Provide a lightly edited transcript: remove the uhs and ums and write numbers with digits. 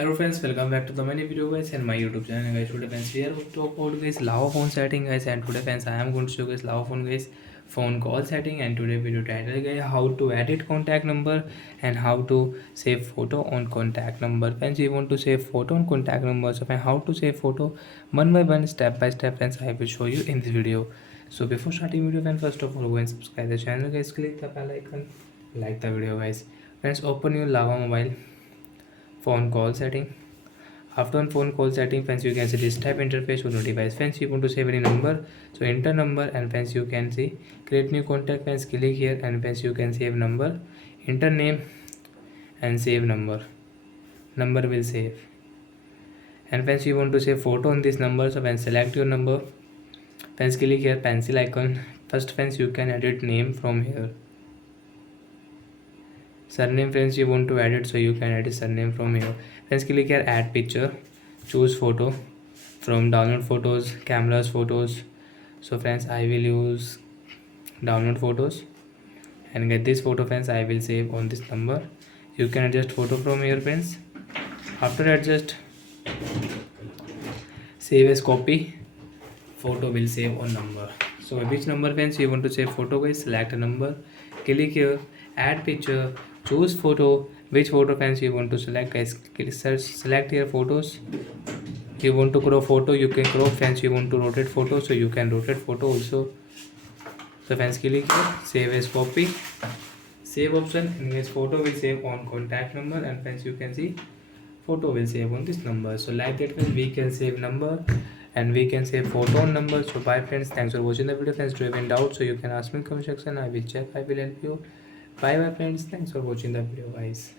Hello friends, welcome back to the many video guys and my YouTube channel guys. Today friends we are going to talk about guys Lava phone setting guys, and today friends I am going to show guys Lava phone guys phone call setting. And today video title guys how to edit contact number and how to save photo on contact number. Friends, we want to save photo on contact number, so friends, how to save photo one by one, step by step friends, I will show you in this video. So before starting video friends, first of all go and subscribe the channel guys, click the bell icon, like the video guys. Friends, open your Lava mobile phone call setting. After on phone call setting friends, you can see this type interface on your device. Friends, you want to save any number, so enter number, and friends you can see create new contact. Friends, click here and friends you can save number, enter name and save number will save. And friends, you want to save photo on this number, so friends select your number, friends click here pencil icon. First friends, you can edit name from here. Surname friends, you want to edit, so you can edit surname from here. Friends, click here add picture, choose photo from download photos, cameras, photos. So friends, I will use download photos and get this photo. Friends, I will save on this number. You can adjust photo from here friends. After adjust save as copy, photo will save on number. So which number friends you want to save photo guys, select a number, click here add picture, choose photo, which photo friends you want to select guys, search select here photos. You want to crop photo, you can crop. Friends, you want to rotate photo, so you can rotate photo also. So friends, click here save as copy, save option, and this photo will save on contact number, and friends you can see photo will save on this number. So like that friends, we can save number and we can save photo on number. So bye friends, thanks for watching the video. Friends, do you have any doubt, so you can ask me in comment section, I will check, I will help you. Bye bye friends, thanks for watching the video guys.